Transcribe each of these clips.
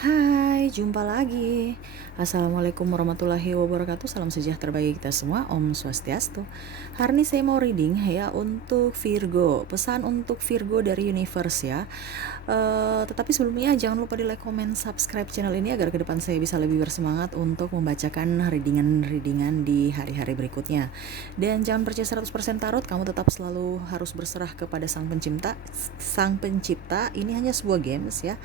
Hai, jumpa lagi. Assalamualaikum warahmatullahi wabarakatuh. Salam sejahtera bagi kita semua. Om Swastiastu. Hari ini saya mau reading ya untuk Virgo. Pesan untuk Virgo dari Universe ya. Tetapi sebelumnya jangan lupa di like, comment, subscribe channel ini agar ke depan saya bisa lebih bersemangat untuk membacakan readingan-readingan di hari-hari berikutnya. Dan jangan percaya 100% tarot, kamu tetap selalu harus berserah kepada Sang Pencipta. Sang Pencipta ini hanya sebuah games ya.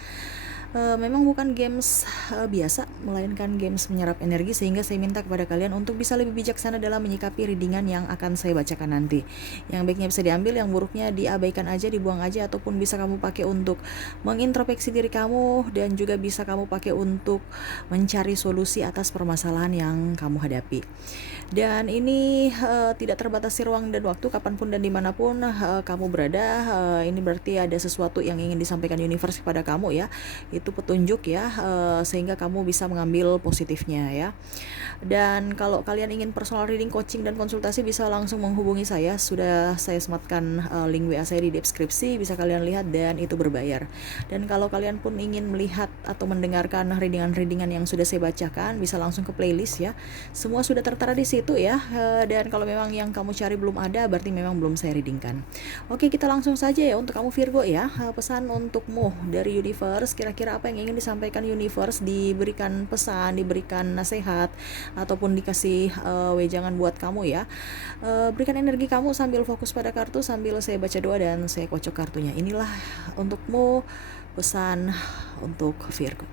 Memang bukan games biasa, melainkan games menyerap energi, sehingga saya minta kepada kalian untuk bisa lebih bijaksana dalam menyikapi readingan yang akan saya bacakan nanti. Yang baiknya bisa diambil, yang buruknya diabaikan aja, dibuang aja, ataupun bisa kamu pakai untuk mengintrospeksi diri kamu, dan juga bisa kamu pakai untuk mencari solusi atas permasalahan yang kamu hadapi. Dan ini tidak terbatasi ruang dan waktu, kapanpun dan dimanapun kamu berada. Ini berarti ada sesuatu yang ingin disampaikan universe kepada kamu ya. Itu petunjuk ya, sehingga kamu bisa mengambil positifnya ya. Dan kalau kalian ingin personal reading, coaching, dan konsultasi, bisa langsung menghubungi saya. Sudah saya sematkan link WA saya di deskripsi, bisa kalian lihat, dan itu berbayar. Dan kalau kalian pun ingin melihat atau mendengarkan readingan-readingan yang sudah saya bacakan, bisa langsung ke playlist ya. Semua sudah tertera di situ ya. Dan kalau memang yang kamu cari belum ada, berarti memang belum saya readingkan. Oke, kita langsung saja ya untuk kamu Virgo ya. Pesan untukmu dari universe, kira-kira apa yang ingin disampaikan universe, diberikan pesan, diberikan nasihat, ataupun dikasih wejangan buat kamu ya. Berikan energi kamu sambil fokus pada kartu, sambil saya baca doa dan saya kocok kartunya. Inilah untukmu pesan untuk Virgo.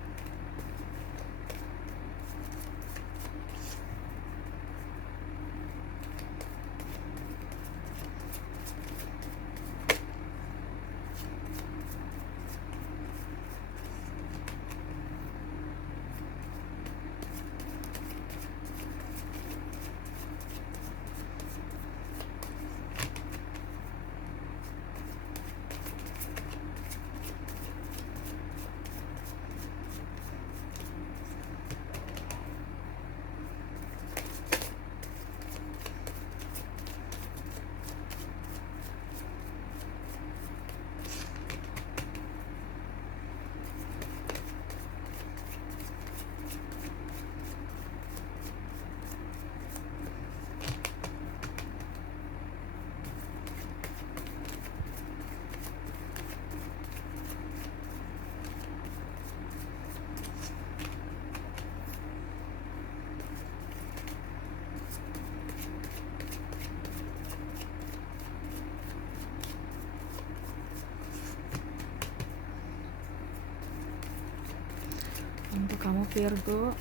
Untuk kamu Virgo.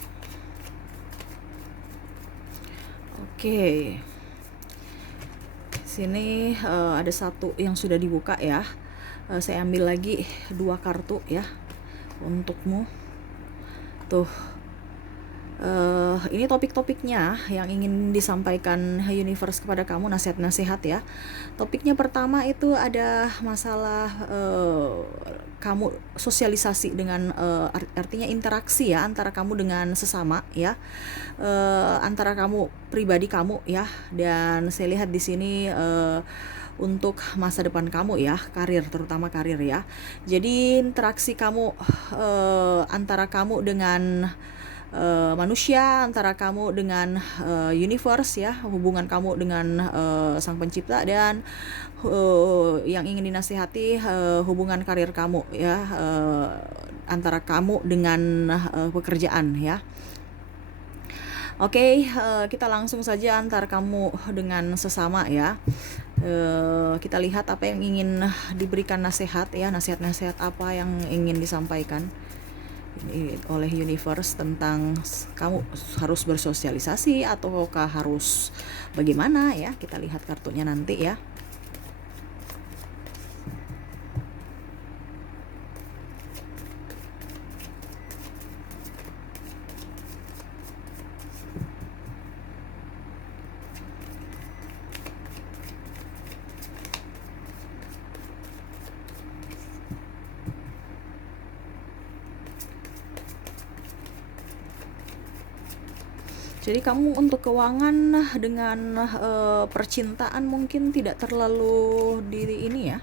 Oke. Sini ada satu yang sudah dibuka ya. Saya ambil lagi 2 kartu ya untukmu. Tuh. Ini topik-topiknya yang ingin disampaikan universe kepada kamu, nasihat-nasihat ya. Topiknya pertama itu ada masalah kamu sosialisasi dengan artinya interaksi ya antara kamu dengan sesama ya, antara kamu pribadi kamu ya. Dan saya lihat di sini untuk masa depan kamu ya, karir, terutama karir ya. Jadi interaksi kamu antara kamu dengan manusia, antara kamu dengan universe ya, hubungan kamu dengan Sang Pencipta, dan yang ingin dinasihati hubungan karir kamu ya, antara kamu dengan pekerjaan ya. Oke, kita langsung saja antar kamu dengan sesama ya. Kita lihat apa yang ingin diberikan nasihat ya, nasihat-nasihat apa yang ingin disampaikan oleh universe tentang kamu harus bersosialisasi ataukah harus bagaimana ya. Kita lihat kartunya nanti ya. Jadi kamu untuk keuangan dengan percintaan mungkin tidak terlalu di ini ya,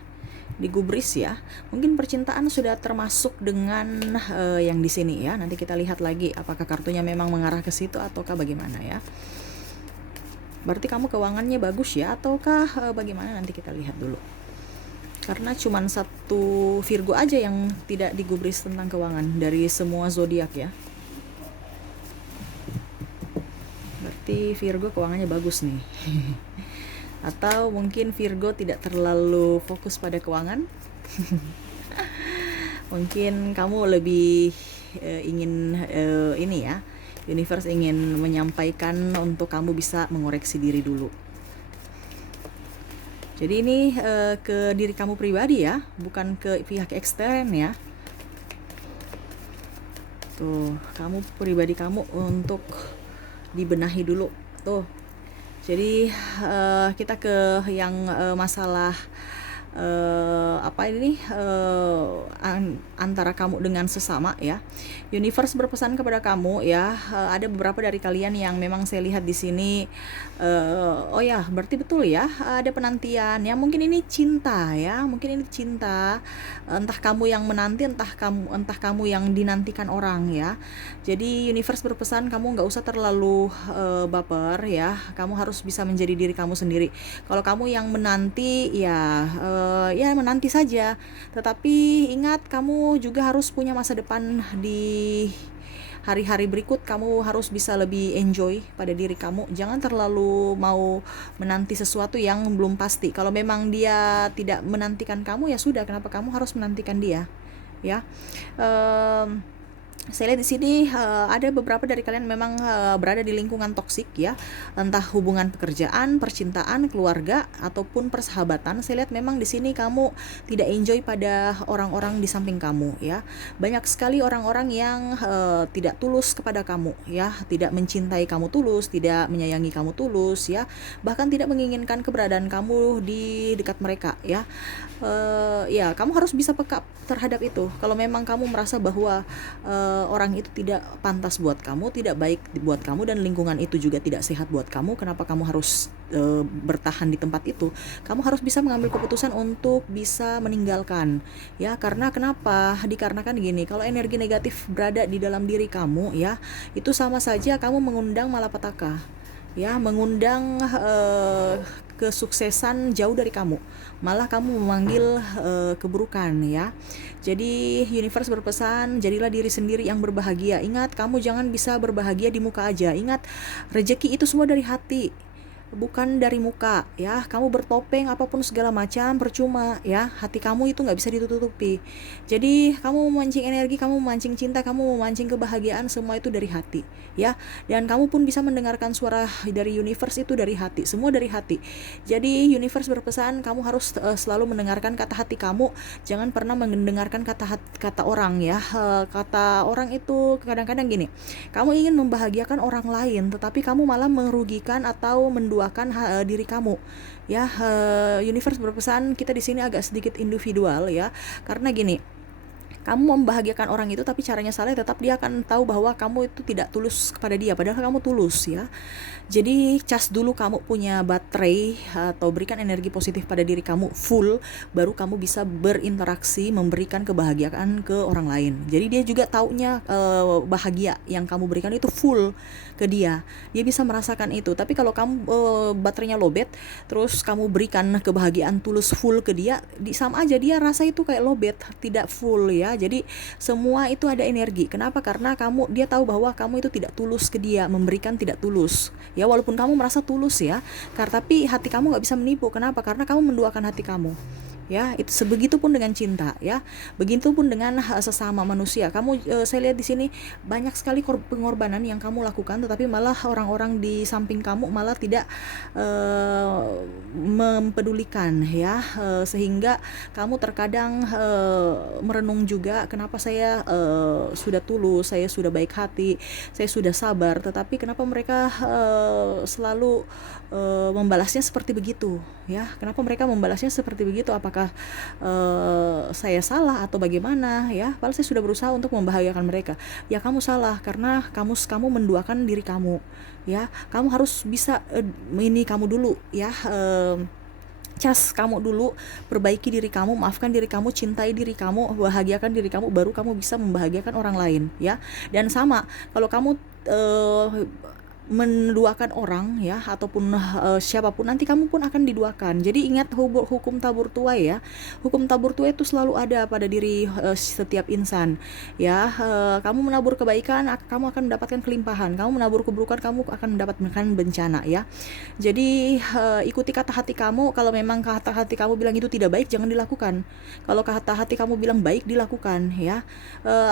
digubris ya. Mungkin percintaan sudah termasuk dengan yang di sini ya. Nanti kita lihat lagi apakah kartunya memang mengarah ke situ ataukah bagaimana ya. Berarti kamu keuangannya bagus ya ataukah bagaimana, nanti kita lihat dulu. Karena cuman satu Virgo aja yang tidak digubris tentang keuangan dari semua zodiak ya. Berarti Virgo keuangannya bagus nih. Atau mungkin Virgo tidak terlalu fokus pada keuangan. Mungkin kamu lebih ingin ini ya, universe ingin menyampaikan untuk kamu bisa mengoreksi diri dulu. Jadi ini ke diri kamu pribadi ya, bukan ke pihak ekstern ya. Tuh, kamu pribadi kamu untuk dibenahi dulu. Tuh. Jadi kita ke yang masalah apa ini antara kamu dengan sesama ya. Universe berpesan kepada kamu ya, ada beberapa dari kalian yang memang saya lihat di sini oh ya, berarti betul ya, ada penantian ya, mungkin ini cinta ya, mungkin ini cinta, entah kamu yang menanti, entah kamu yang dinantikan orang ya. Jadi universe berpesan kamu nggak usah terlalu baper ya, kamu harus bisa menjadi diri kamu sendiri. Kalau kamu yang menanti ya ya menanti saja, tetapi ingat kamu juga harus punya masa depan di hari-hari berikut. Kamu harus bisa lebih enjoy pada diri kamu, jangan terlalu mau menanti sesuatu yang belum pasti. Kalau memang dia tidak menantikan kamu ya sudah, kenapa kamu harus menantikan dia ya. Saya lihat di sini ada beberapa dari kalian memang berada di lingkungan toksik ya, entah hubungan pekerjaan, percintaan, keluarga ataupun persahabatan. Saya lihat memang di sini kamu tidak enjoy pada orang-orang di samping kamu ya. Banyak sekali orang-orang yang tidak tulus kepada kamu ya, tidak mencintai kamu tulus, tidak menyayangi kamu tulus ya, bahkan tidak menginginkan keberadaan kamu di dekat mereka ya. Ya kamu harus bisa peka terhadap itu. Kalau memang kamu merasa bahwa orang itu tidak pantas buat kamu, tidak baik buat kamu, dan lingkungan itu juga tidak sehat buat kamu, kenapa kamu harus bertahan di tempat itu? Kamu harus bisa mengambil keputusan untuk bisa meninggalkan ya. Karena kenapa? Dikarenakan gini, kalau energi negatif berada di dalam diri kamu ya, itu sama saja kamu mengundang malapetaka ya, mengundang kesuksesan jauh dari kamu, malah kamu memanggil keburukan ya. Jadi universe berpesan, jadilah diri sendiri yang berbahagia. Ingat, kamu jangan bisa berbahagia di muka aja. Ingat, rezeki itu semua dari hati, bukan dari muka ya. Kamu bertopeng apapun segala macam percuma ya, hati kamu itu nggak bisa ditutupi. Jadi kamu memancing energi, kamu memancing cinta, kamu memancing kebahagiaan, semua itu dari hati ya. Dan kamu pun bisa mendengarkan suara dari universe itu dari hati, semua dari hati. Jadi universe berpesan kamu harus selalu mendengarkan kata hati kamu, jangan pernah mendengarkan kata orang ya. Kata orang itu kadang-kadang gini, kamu ingin membahagiakan orang lain tetapi kamu malah merugikan atau menduakan diri kamu ya. Universe berpesan kita di sini agak sedikit individual ya, karena gini, kamu membahagiakan orang itu tapi caranya salah, tetap dia akan tahu bahwa kamu itu tidak tulus kepada dia, padahal kamu tulus ya. Jadi cas dulu kamu punya baterai atau berikan energi positif pada diri kamu full, baru kamu bisa berinteraksi, memberikan kebahagiaan ke orang lain. Jadi dia juga taunya bahagia yang kamu berikan itu full ke dia bisa merasakan itu. Tapi kalau kamu baterainya lowbat, terus kamu berikan kebahagiaan tulus full ke dia, sama aja dia rasa itu kayak lowbat, tidak full ya. Jadi semua itu ada energi. Kenapa? Karena dia tahu bahwa kamu itu tidak tulus ke dia, memberikan tidak tulus ya, walaupun kamu merasa tulus ya, tapi hati kamu nggak bisa menipu. Kenapa? Karena kamu menduakan hati kamu ya. Itu sebegitupun dengan cinta ya, begitupun dengan sesama manusia. Kamu saya lihat di sini banyak sekali pengorbanan yang kamu lakukan, tetapi malah orang-orang di samping kamu malah tidak mempedulikan ya, sehingga kamu terkadang merenung juga, kenapa saya sudah tulus, saya sudah baik hati, saya sudah sabar, tetapi kenapa mereka selalu membalasnya seperti begitu ya? Kenapa mereka membalasnya seperti begitu? Apakah saya salah atau bagaimana ya? Padahal saya sudah berusaha untuk membahagiakan mereka. Ya kamu salah karena kamu menduakan diri kamu ya. Kamu harus bisa ini kamu dulu ya, cas kamu dulu, perbaiki diri kamu, maafkan diri kamu, cintai diri kamu, bahagiakan diri kamu, baru kamu bisa membahagiakan orang lain, ya. Dan sama, kalau kamu menduakan orang, ya, ataupun siapapun, nanti kamu pun akan diduakan. Jadi ingat hukum tabur tuai, ya. Hukum tabur tuai itu selalu ada pada diri setiap insan, ya. Kamu menabur kebaikan, kamu akan mendapatkan kelimpahan. Kamu menabur keburukan, kamu akan mendapatkan bencana, ya. Jadi ikuti kata hati kamu. Kalau memang kata hati kamu bilang itu tidak baik, jangan dilakukan. Kalau kata hati kamu bilang baik, dilakukan, ya.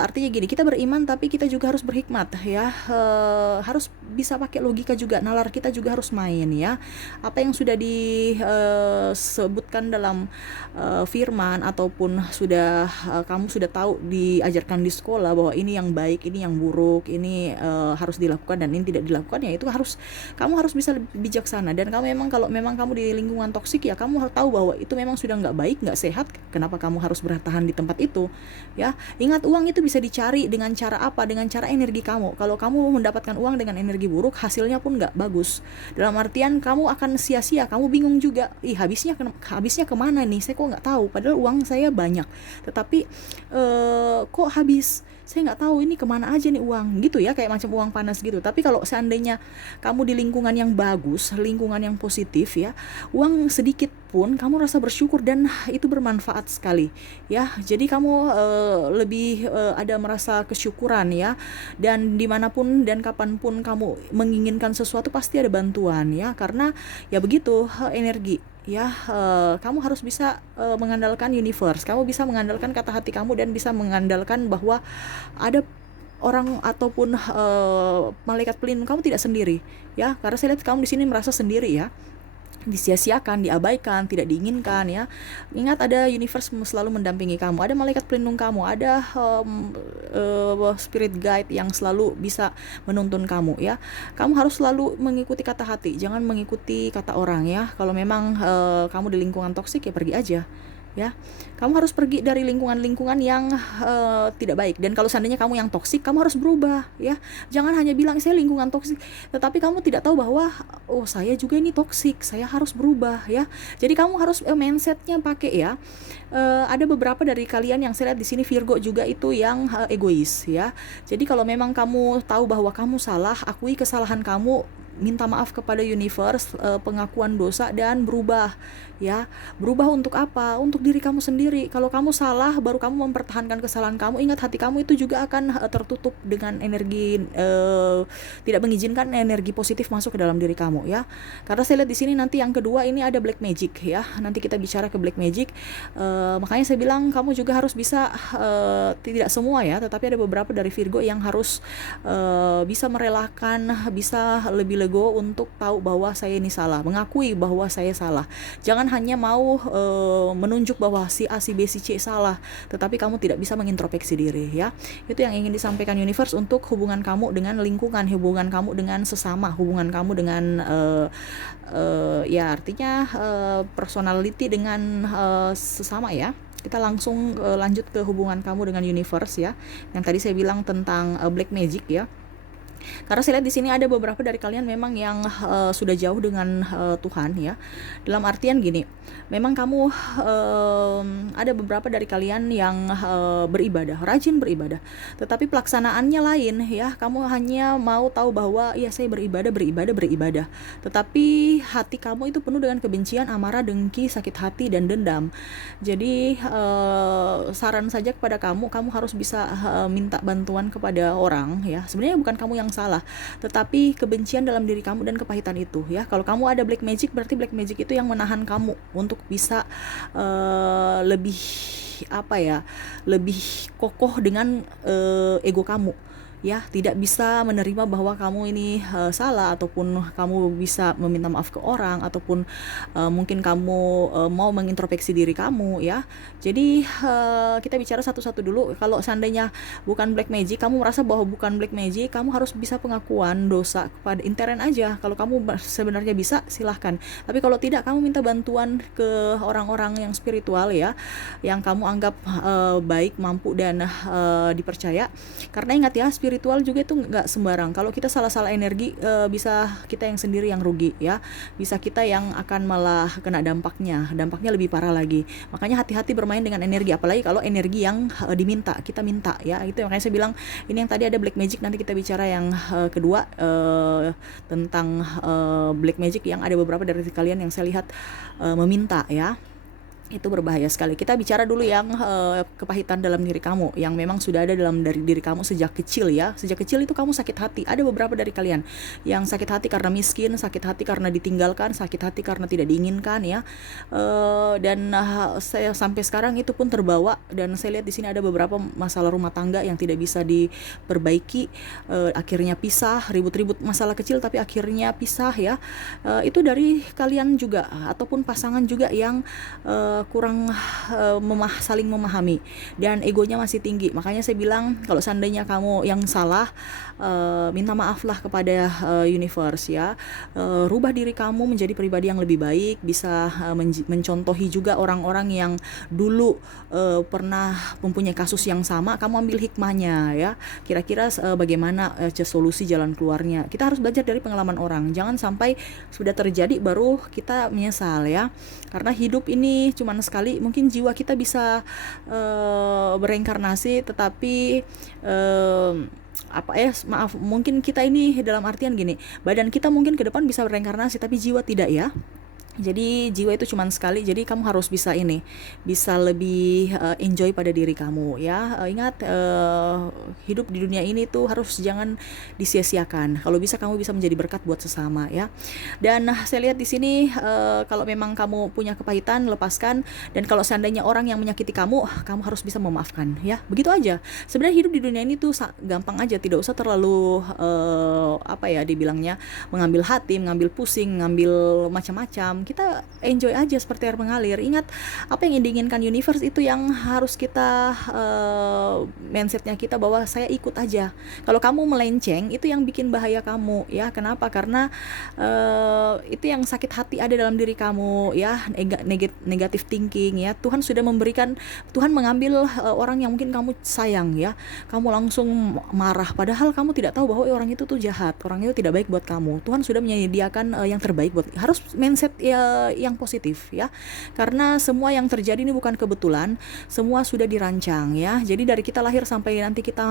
Artinya gini, kita beriman tapi kita juga harus berhikmat, ya. Harus bisa pakai logika juga, nalar kita juga harus main, ya. Apa yang sudah disebutkan dalam firman, ataupun kamu sudah tahu diajarkan di sekolah bahwa ini yang baik, ini yang buruk, ini harus dilakukan dan ini tidak dilakukan, ya itu kamu harus bisa lebih bijaksana. Dan kalau memang kamu di lingkungan toksik, ya kamu harus tahu bahwa itu memang sudah nggak baik, nggak sehat. Kenapa kamu harus bertahan di tempat itu, ya. Ingat, uang itu bisa dicari dengan cara apa? Dengan cara energi kamu. Kalau kamu mendapatkan uang dengan energi buruk, hasilnya pun nggak bagus. Dalam artian kamu akan sia-sia, kamu bingung juga, habisnya kemana nih, saya kok nggak tahu, padahal uang saya banyak, tetapi kok habis, saya nggak tahu ini kemana aja nih uang, gitu ya, kayak macam uang panas gitu. Tapi kalau seandainya kamu di lingkungan yang bagus, lingkungan yang positif, ya, uang sedikit pun kamu rasa bersyukur dan itu bermanfaat sekali, ya. Jadi kamu lebih ada merasa kesyukuran, ya. Dan dimanapun dan kapanpun kamu menginginkan sesuatu, pasti ada bantuan, ya. Karena ya begitu, energi, ya. Kamu harus bisa mengandalkan universe, kamu bisa mengandalkan kata hati kamu, dan bisa mengandalkan bahwa ada orang ataupun malaikat pelindung kamu tidak sendiri, ya. Karena saya lihat kamu di sini merasa sendiri, ya, disia-siakan, diabaikan, tidak diinginkan, ya. Ingat, ada universe selalu mendampingi kamu, ada malaikat pelindung kamu, ada spirit guide yang selalu bisa menuntun kamu, ya. Kamu harus selalu mengikuti kata hati, jangan mengikuti kata orang, ya. Kalau memang kamu di lingkungan toksik, ya pergi aja, ya. Kamu harus pergi dari lingkungan-lingkungan yang tidak baik. Dan kalau seandainya kamu yang toksik, kamu harus berubah, ya. Jangan hanya bilang saya lingkungan toksik, tetapi kamu tidak tahu bahwa saya juga ini toksik, saya harus berubah, ya. Jadi kamu harus mindsetnya pakai, ya. Ada beberapa dari kalian yang saya lihat di sini Virgo juga itu yang egois, ya. Jadi kalau memang kamu tahu bahwa kamu salah, akui kesalahan kamu, minta maaf kepada universe, pengakuan dosa, dan berubah, ya. Berubah untuk apa? Untuk diri kamu sendiri. Kalau kamu salah, baru kamu mempertahankan kesalahan kamu, ingat, hati kamu itu juga akan tertutup dengan energi tidak mengizinkan energi positif masuk ke dalam diri kamu, ya. Karena saya lihat di sini nanti yang kedua ini ada black magic, ya. Nanti kita bicara ke black magic. Makanya saya bilang kamu juga harus bisa, tidak semua, ya, tetapi ada beberapa dari Virgo yang harus bisa merelakan, bisa lebih lego untuk tahu bahwa saya ini salah, mengakui bahwa saya salah. Jangan hanya mau menunjuk bahwa si A, si B, si C salah, tetapi kamu tidak bisa mengintrospeksi diri, ya. Itu yang ingin disampaikan universe untuk hubungan kamu dengan lingkungan, hubungan kamu dengan sesama, hubungan kamu dengan ya artinya personality dengan sesama, ya. Kita langsung lanjut ke hubungan kamu dengan universe, ya. Yang tadi saya bilang tentang black magic, ya. Karena saya lihat di sini ada beberapa dari kalian memang yang sudah jauh dengan Tuhan, ya. Dalam artian gini, memang kamu ada beberapa dari kalian yang beribadah, rajin beribadah, tetapi pelaksanaannya lain, ya. Kamu hanya mau tahu bahwa ya saya beribadah, tetapi hati kamu itu penuh dengan kebencian, amarah, dengki, sakit hati, dan dendam. Jadi saran saja kepada kamu harus bisa minta bantuan kepada orang, ya. Sebenarnya bukan kamu yang salah, tetapi kebencian dalam diri kamu dan kepahitan itu, ya. Kalau kamu ada black magic, berarti black magic itu yang menahan kamu untuk bisa lebih lebih kokoh dengan ego kamu, ya. Tidak bisa menerima bahwa kamu ini salah, ataupun kamu bisa meminta maaf ke orang, ataupun mungkin kamu mau mengintrospeksi diri kamu, ya. Jadi kita bicara satu-satu dulu. Kalau seandainya bukan black magic, kamu merasa bahwa bukan black magic, kamu harus bisa pengakuan dosa kepada intern aja. Kalau kamu sebenarnya bisa, silahkan. Tapi kalau tidak, kamu minta bantuan ke orang-orang yang spiritual, ya, yang kamu anggap baik, mampu, dan dipercaya. Karena ingat, ya, spiritual juga itu nggak sembarang. Kalau kita salah-salah energi, bisa kita yang sendiri yang rugi ya, bisa kita yang akan malah kena dampaknya lebih parah lagi. Makanya hati-hati bermain dengan energi, apalagi kalau energi yang diminta, kita minta ya. Itu makanya saya bilang ini yang tadi ada black magic, nanti kita bicara yang kedua, tentang black magic yang ada beberapa dari kalian yang saya lihat meminta ya. Itu berbahaya sekali. Kita bicara dulu yang kepahitan dalam diri kamu, yang memang sudah ada dalam dari diri kamu sejak kecil ya. Sejak kecil itu kamu sakit hati. Ada beberapa dari kalian yang sakit hati karena miskin, sakit hati karena ditinggalkan, sakit hati karena tidak diinginkan ya. Dan saya sampai sekarang itu pun terbawa, dan saya lihat di sini ada beberapa masalah rumah tangga yang tidak bisa diperbaiki, akhirnya pisah, ribut-ribut masalah kecil tapi akhirnya pisah ya. Itu dari kalian juga, ataupun pasangan juga yang kurang saling memahami dan egonya masih tinggi. Makanya saya bilang kalau seandainya kamu yang salah, minta maaflah kepada universe ya. Rubah diri kamu menjadi pribadi yang lebih baik, bisa mencontohi juga orang-orang yang dulu pernah mempunyai kasus yang sama. Kamu ambil hikmahnya ya, kira-kira bagaimana solusi jalan keluarnya. Kita harus belajar dari pengalaman orang, jangan sampai sudah terjadi baru kita menyesal ya. Karena hidup ini cuman sekali, mungkin jiwa kita bisa bereinkarnasi, tetapi mungkin kita ini dalam artian gini, badan kita mungkin ke depan bisa bereinkarnasi tapi jiwa tidak ya. Jadi jiwa itu cuma sekali, jadi kamu harus bisa lebih enjoy pada diri kamu ya. Ingat, hidup di dunia ini tuh harus jangan disia-siakan. Kalau bisa kamu bisa menjadi berkat buat sesama ya. Dan saya lihat di sini, kalau memang kamu punya kepahitan, lepaskan. Dan kalau seandainya orang yang menyakiti kamu, kamu harus bisa memaafkan ya. Begitu aja. Sebenarnya hidup di dunia ini tuh gampang aja, tidak usah terlalu dibilangnya mengambil hati, mengambil pusing, mengambil macam-macam. Kita enjoy aja seperti air mengalir. Ingat, apa yang diinginkan universe itu yang harus kita mindsetnya kita, bahwa saya ikut aja. Kalau kamu melenceng, itu yang bikin bahaya kamu ya. Kenapa? Karena itu yang sakit hati ada dalam diri kamu ya, negative thinking ya. Tuhan mengambil orang yang mungkin kamu sayang ya, kamu langsung marah, padahal kamu tidak tahu bahwa orang itu tuh jahat, orang itu tidak baik buat kamu. Tuhan sudah menyediakan yang terbaik buat. Harus mindset yang positif ya, karena semua yang terjadi ini bukan kebetulan, semua sudah dirancang ya. Jadi dari kita lahir sampai nanti kita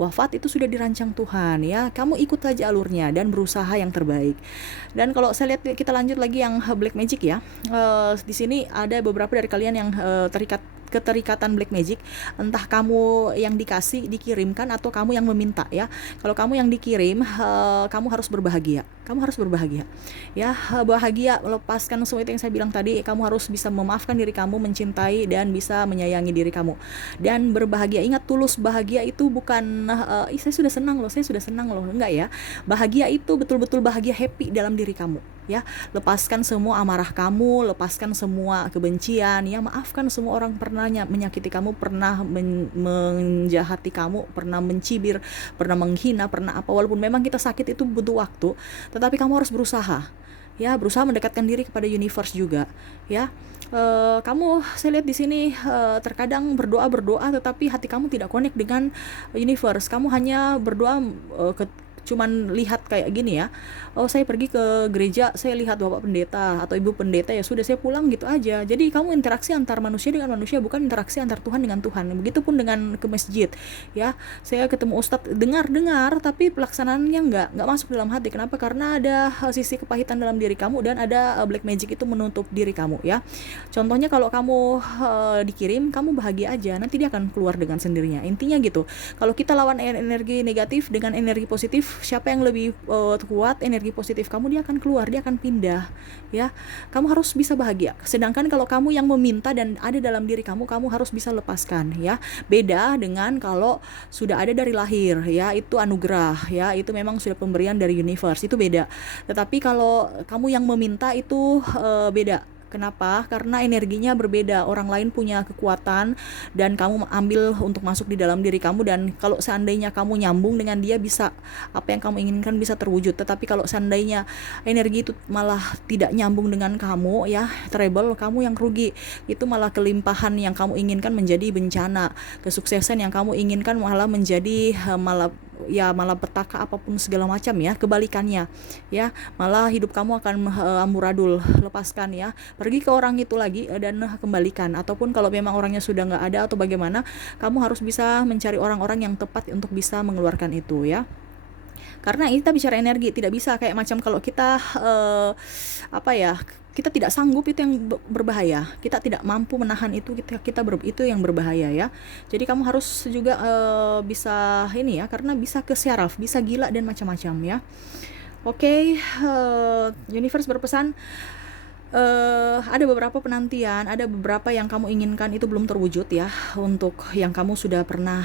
wafat itu sudah dirancang Tuhan ya. Kamu ikut aja alurnya dan berusaha yang terbaik. Dan kalau saya lihat, kita lanjut lagi yang black magic ya. Di sini ada beberapa dari kalian yang keterikatan black magic, entah kamu yang dikirimkan atau kamu yang meminta ya. Kalau kamu yang dikirim, kamu harus berbahagia ya, bahagia, melepaskan semua itu yang saya bilang tadi. Kamu harus bisa memaafkan diri kamu, mencintai dan bisa menyayangi diri kamu dan berbahagia. Ingat, tulus bahagia itu bukan saya sudah senang loh, enggak ya. Bahagia itu betul-betul bahagia, happy dalam diri kamu ya. Lepaskan semua amarah kamu, lepaskan semua kebencian ya. Maafkan semua orang pernah menyakiti kamu, pernah menjahati kamu, pernah mencibir, pernah menghina, pernah apa. Walaupun memang kita sakit itu butuh waktu, tetapi kamu harus berusaha ya, berusaha mendekatkan diri kepada universe juga ya. Kamu, saya lihat di sini, terkadang berdoa tetapi hati kamu tidak connect dengan universe. Kamu hanya berdoa cuman lihat kayak gini ya, saya pergi ke gereja, saya lihat bapak pendeta atau ibu pendeta, ya sudah saya pulang gitu aja. Jadi kamu interaksi antar manusia dengan manusia, bukan interaksi antar Tuhan dengan Tuhan. Begitupun dengan ke masjid ya, saya ketemu ustadz, dengar tapi pelaksanaannya nggak masuk dalam hati. Kenapa? Karena ada sisi kepahitan dalam diri kamu dan ada black magic itu menutup diri kamu ya. Contohnya kalau kamu dikirim, kamu bahagia aja, nanti dia akan keluar dengan sendirinya. Intinya gitu. Kalau kita lawan energi negatif dengan energi positif, siapa yang lebih kuat energi positif kamu, dia akan keluar, dia akan pindah ya. Kamu harus bisa bahagia. Sedangkan kalau kamu yang meminta dan ada dalam diri kamu, kamu harus bisa lepaskan ya. Beda dengan kalau sudah ada dari lahir ya, itu anugerah ya, itu memang sudah pemberian dari universe, itu beda. Tetapi kalau kamu yang meminta itu beda. Kenapa? Karena energinya berbeda. Orang lain punya kekuatan dan kamu ambil untuk masuk di dalam diri kamu, dan kalau seandainya kamu nyambung dengan dia, bisa apa yang kamu inginkan bisa terwujud. Tetapi kalau seandainya energi itu malah tidak nyambung dengan kamu, ya trouble, kamu yang rugi. Itu malah kelimpahan yang kamu inginkan menjadi bencana, kesuksesan yang kamu inginkan malah menjadi malah petaka apapun segala macam, ya kebalikannya, ya malah hidup kamu akan amburadul. Lepaskan, ya, pergi ke orang itu lagi dan kembalikan. Ataupun kalau memang orangnya sudah nggak ada atau bagaimana, kamu harus bisa mencari orang-orang yang tepat untuk bisa mengeluarkan itu, ya. Karena kita bicara energi, tidak bisa kayak macam kalau kita kita tidak sanggup, itu yang berbahaya. Kita tidak mampu menahan itu, itu yang berbahaya, ya. Jadi kamu harus juga bisa ini, ya, karena bisa ke syaraf, bisa gila dan macam-macam, ya. Oke, universe berpesan, ada beberapa penantian, ada beberapa yang kamu inginkan itu belum terwujud, ya, untuk yang kamu sudah pernah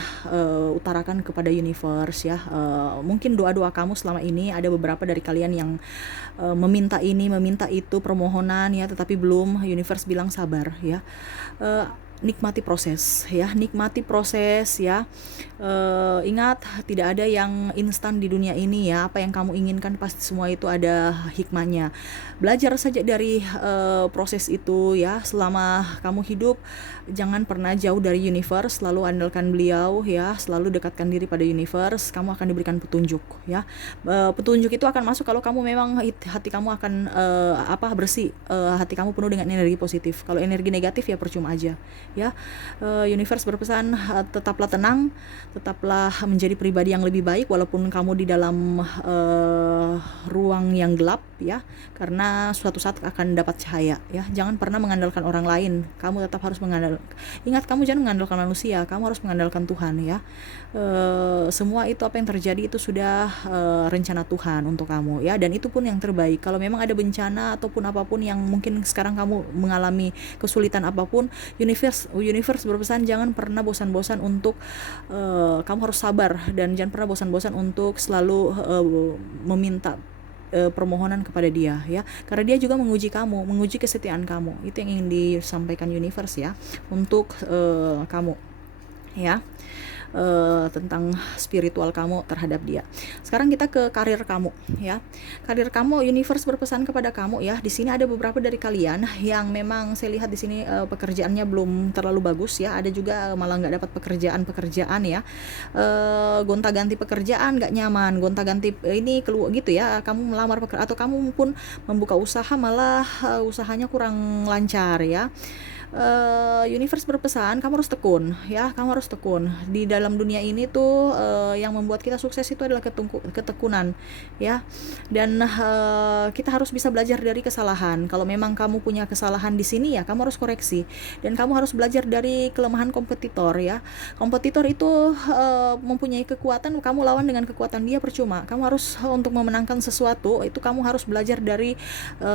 utarakan kepada universe, ya. Mungkin doa-doa kamu selama ini, ada beberapa dari kalian yang meminta ini, meminta itu, permohonan, ya, tetapi belum. Universe bilang sabar, ya. Nikmati proses, ya, nikmati proses, ya. Ingat, tidak ada yang instan di dunia ini, ya. Apa yang kamu inginkan pasti semua itu ada hikmahnya. Belajar saja dari proses itu, ya. Selama kamu hidup, jangan pernah jauh dari universe, selalu andalkan beliau, ya. Selalu dekatkan diri pada universe, kamu akan diberikan petunjuk, ya. Petunjuk itu akan masuk kalau kamu memang hati kamu akan bersih, hati kamu penuh dengan energi positif. Kalau energi negatif, ya percuma aja, ya. Universe berpesan, tetaplah tenang, tetaplah menjadi pribadi yang lebih baik walaupun kamu di dalam ruang yang gelap, ya, karena suatu saat akan dapat cahaya, ya. Jangan pernah mengandalkan orang lain, kamu tetap harus ingat, kamu jangan mengandalkan manusia, kamu harus mengandalkan Tuhan, ya. Semua itu, apa yang terjadi itu sudah rencana Tuhan untuk kamu, ya, dan itu pun yang terbaik. Kalau memang ada bencana ataupun apapun yang mungkin sekarang kamu mengalami kesulitan apapun, universe berpesan, jangan pernah bosan-bosan untuk kamu harus sabar, dan jangan pernah bosan-bosan untuk selalu meminta permohonan kepada dia, ya, karena dia juga menguji kamu, menguji kesetiaan kamu. Itu yang ingin disampaikan universe, ya, untuk kamu, ya. Tentang spiritual kamu terhadap dia. Sekarang kita ke karir kamu, ya. Karir kamu, universe berpesan kepada kamu, ya. Di sini ada beberapa dari kalian yang memang saya lihat di sini pekerjaannya belum terlalu bagus, ya. Ada juga malah nggak dapat pekerjaan, ya. Gonta-ganti pekerjaan, nggak nyaman, gonta-ganti ini keluar gitu, ya. Kamu melamar pekerjaan atau kamu pun membuka usaha, malah usahanya kurang lancar, ya. Universe berpesan, kamu harus tekun, ya, kamu harus tekun. Di dalam dunia ini tuh yang membuat kita sukses itu adalah ketekunan, ya. Dan kita harus bisa belajar dari kesalahan. Kalau memang kamu punya kesalahan di sini, ya kamu harus koreksi. Dan kamu harus belajar dari kelemahan kompetitor, ya. Kompetitor itu mempunyai kekuatan, kamu lawan dengan kekuatan dia percuma. Kamu harus untuk memenangkan sesuatu itu kamu harus belajar dari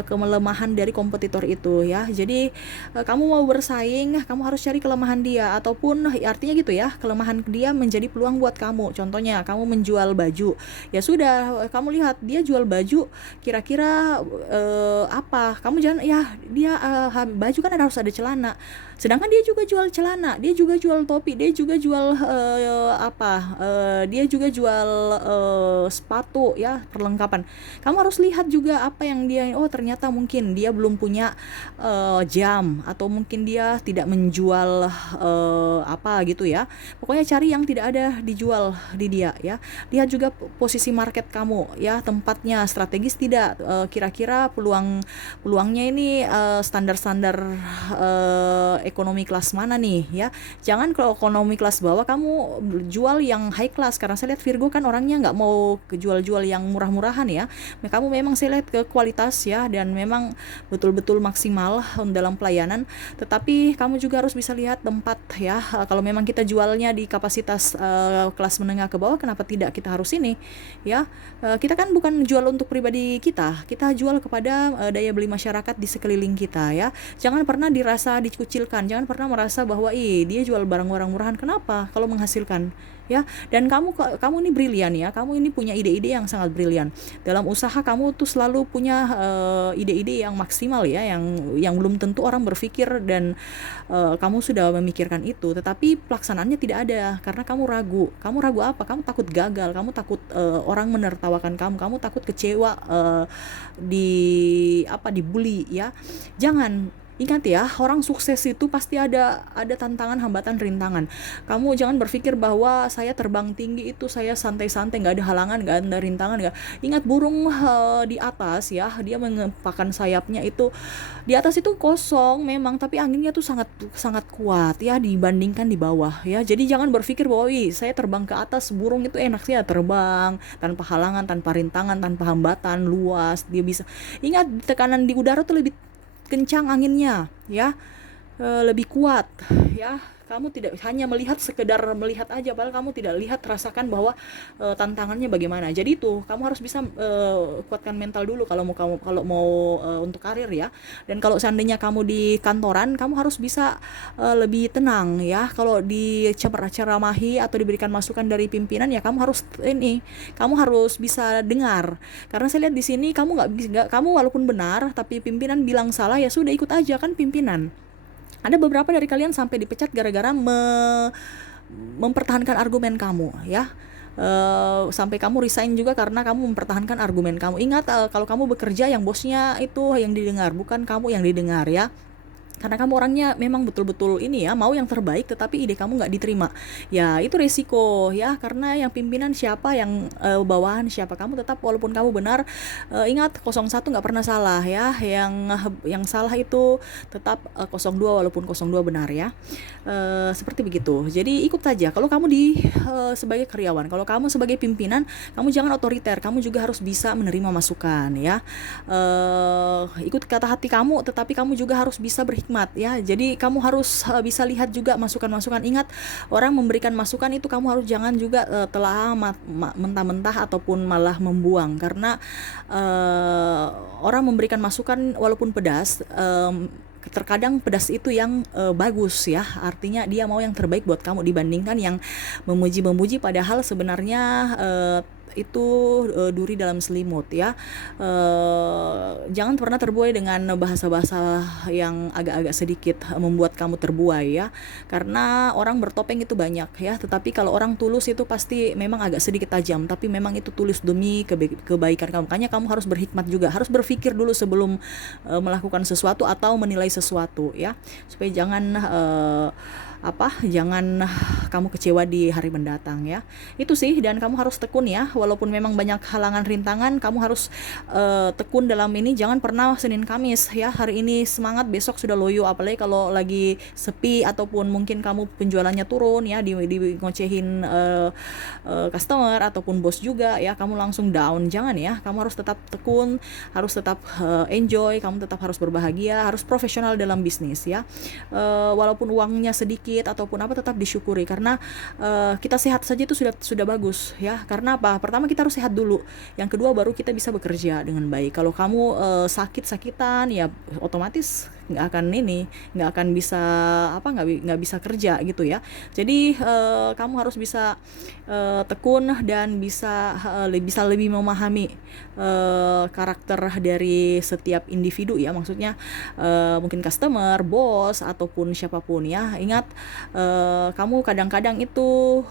kelemahan dari kompetitor itu, ya. Jadi kamu mau bersaing, kamu harus cari kelemahan dia, ataupun artinya gitu, ya, kelemahan dia menjadi peluang buat kamu. Contohnya kamu menjual baju, ya sudah, kamu lihat dia jual baju, kira-kira apa, kamu jangan, ya, dia baju kan harus ada celana, sedangkan dia juga jual celana, dia juga jual topi, dia juga jual dia juga jual sepatu, ya, perlengkapan. Kamu harus lihat juga apa yang dia, oh ternyata mungkin dia belum punya jam, atau mungkin dia tidak menjual gitu, ya. Pokoknya cari yang tidak ada dijual di dia, ya. Lihat juga posisi market kamu, ya, tempatnya strategis tidak, kira-kira peluangnya ini standar-standar ekonomi kelas mana nih, ya. Jangan kalau ekonomi kelas bawah kamu jual yang high class, karena saya lihat Virgo kan orangnya nggak mau jual-jual yang murah-murahan, ya. Kamu memang saya lihat ke kualitas, ya, dan memang betul-betul maksimal dalam pelayanan. Tetapi kamu juga harus bisa lihat tempat, ya. Kalau memang kita jualnya di kapasitas kelas menengah ke bawah, kenapa tidak kita harus ini, ya. Kita kan bukan jual untuk pribadi kita jual kepada daya beli masyarakat di sekeliling kita, ya. Jangan pernah dirasa dikucilkan, jangan pernah merasa bahwa dia jual barang-barang murahan, kenapa kalau menghasilkan, ya. Dan kamu ini brilian ya, kamu ini punya ide-ide yang sangat brilian dalam usaha. Kamu tuh selalu punya ide-ide yang maksimal ya, yang belum tentu orang berpikir, dan kamu sudah memikirkan itu tetapi pelaksanaannya tidak ada karena kamu ragu apa, kamu takut gagal, kamu takut orang menertawakan kamu takut kecewa, dibully ya. Jangan. Ingat ya, orang sukses itu pasti ada tantangan, hambatan, rintangan. Kamu jangan berpikir bahwa saya terbang tinggi itu saya santai-santai, nggak ada halangan, nggak ada rintangan, nggak. Ingat burung di atas ya, dia mengepakkan sayapnya itu di atas itu kosong memang, tapi anginnya tuh sangat sangat kuat ya dibandingkan di bawah ya. Jadi jangan berpikir bahwa saya terbang ke atas, burung itu enak sih ya terbang tanpa halangan, tanpa rintangan, tanpa hambatan, luas, dia bisa. Ingat, tekanan di udara tuh lebih kencang anginnya ya, lebih kuat ya. Kamu tidak hanya sekedar melihat aja, padahal kamu tidak lihat, rasakan bahwa tantangannya bagaimana. Jadi itu kamu harus bisa kuatkan mental dulu kalau mau untuk karir ya. Dan kalau seandainya kamu di kantoran, kamu harus bisa lebih tenang ya. Kalau diceramahi atau diberikan masukan dari pimpinan ya, kamu harus bisa dengar. Karena saya lihat di sini kamu walaupun benar tapi pimpinan bilang salah, ya sudah ikut aja kan pimpinan. Ada beberapa dari kalian sampai dipecat gara-gara mempertahankan argumen kamu ya. Sampai kamu resign juga karena kamu mempertahankan argumen kamu. Ingat, kalau kamu bekerja, yang bosnya itu yang didengar, bukan kamu yang didengar ya. Karena kamu orangnya memang betul-betul ini ya, mau yang terbaik tetapi ide kamu nggak diterima ya, itu resiko ya. Karena yang pimpinan siapa, yang bawahan siapa, kamu tetap walaupun kamu benar. Ingat, 01 nggak pernah salah ya, yang salah itu tetap 02 walaupun 02 benar ya. Seperti begitu. Jadi ikut saja kalau kamu sebagai karyawan. Kalau kamu sebagai pimpinan, kamu jangan otoriter, kamu juga harus bisa menerima masukan ya. Ikut kata hati kamu, tetapi kamu juga harus bisa berhikmat ya. Jadi kamu harus bisa lihat juga masukan-masukan. Ingat, orang memberikan masukan itu kamu harus jangan juga telah mentah-mentah ataupun malah membuang. Karena orang memberikan masukan walaupun pedas, terkadang pedas itu yang bagus ya, artinya dia mau yang terbaik buat kamu dibandingkan yang memuji-memuji padahal sebenarnya itu duri dalam selimut ya. Jangan pernah terbuai dengan bahasa-bahasa yang agak-agak sedikit membuat kamu terbuai ya, karena orang bertopeng itu banyak ya, tetapi kalau orang tulus itu pasti memang agak sedikit tajam, tapi memang itu tulus demi kebaikan kamu. Makanya kamu harus berhikmat juga, harus berpikir dulu sebelum melakukan sesuatu atau menilai sesuatu ya, supaya jangan kamu kecewa di hari mendatang ya. Itu sih, dan kamu harus tekun ya, walaupun memang banyak halangan rintangan, kamu harus tekun dalam ini. Jangan pernah Senin Kamis ya, hari ini semangat, besok sudah loyo. Apalagi kalau lagi sepi ataupun mungkin kamu penjualannya turun ya, di ngocehin customer ataupun bos juga ya, kamu langsung down. Jangan ya, kamu harus tetap tekun, harus tetap enjoy, kamu tetap harus berbahagia, harus profesional dalam bisnis ya. Walaupun uangnya sedikit ataupun apa, tetap disyukuri, karena kita sehat saja itu sudah bagus ya. Karena apa? Pertama kita harus sehat dulu, yang kedua baru kita bisa bekerja dengan baik. Kalau kamu sakit-sakitan ya otomatis nggak akan bisa nggak bisa kerja gitu ya. Jadi kamu harus bisa tekun dan bisa lebih memahami karakter dari setiap individu ya, maksudnya mungkin customer, bos ataupun siapapun ya. Ingat, kamu kadang-kadang itu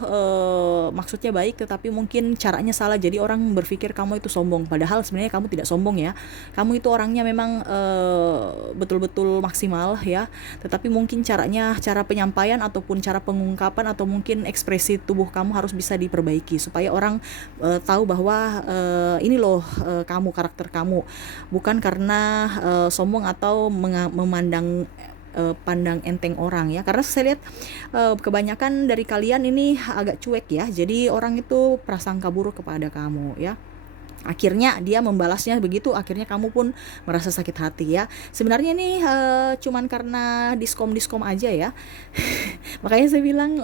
maksudnya baik tetapi mungkin caranya salah, jadi orang berpikir kamu itu sombong, padahal sebenarnya kamu tidak sombong ya. Kamu itu orangnya memang betul-betul maksimal ya, tetapi mungkin cara penyampaian ataupun cara pengungkapan atau mungkin ekspresi tubuh kamu harus bisa diperbaiki supaya orang tahu bahwa ini loh karakter kamu, bukan karena sombong atau pandang enteng orang ya. Karena saya lihat kebanyakan dari kalian ini agak cuek ya, jadi orang itu prasangka buruk kepada kamu ya. akhirnya dia membalasnya begitu, akhirnya kamu pun merasa sakit hati ya. Sebenarnya nih cuman karena diskom aja ya. Makanya saya bilang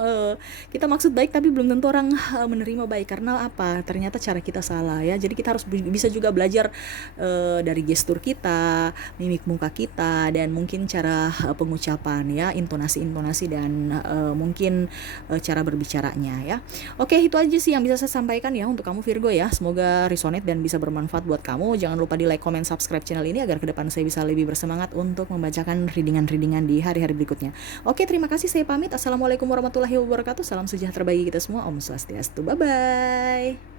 kita maksud baik tapi belum tentu orang menerima baik, karena apa, ternyata cara kita salah ya. Jadi kita harus bisa juga belajar dari gestur kita, mimik muka kita, dan mungkin cara pengucapan ya, intonasi dan mungkin cara berbicaranya ya. Oke, itu aja sih yang bisa saya sampaikan ya untuk kamu Virgo ya. Semoga resonate dan bisa bermanfaat buat kamu. Jangan lupa di like, comment, subscribe channel ini agar ke depan saya bisa lebih bersemangat untuk membacakan readingan-readingan di hari-hari berikutnya. Oke, terima kasih, saya pamit. Assalamualaikum warahmatullahi wabarakatuh. Salam sejahtera bagi kita semua. Om Swastiastu. Bye-bye.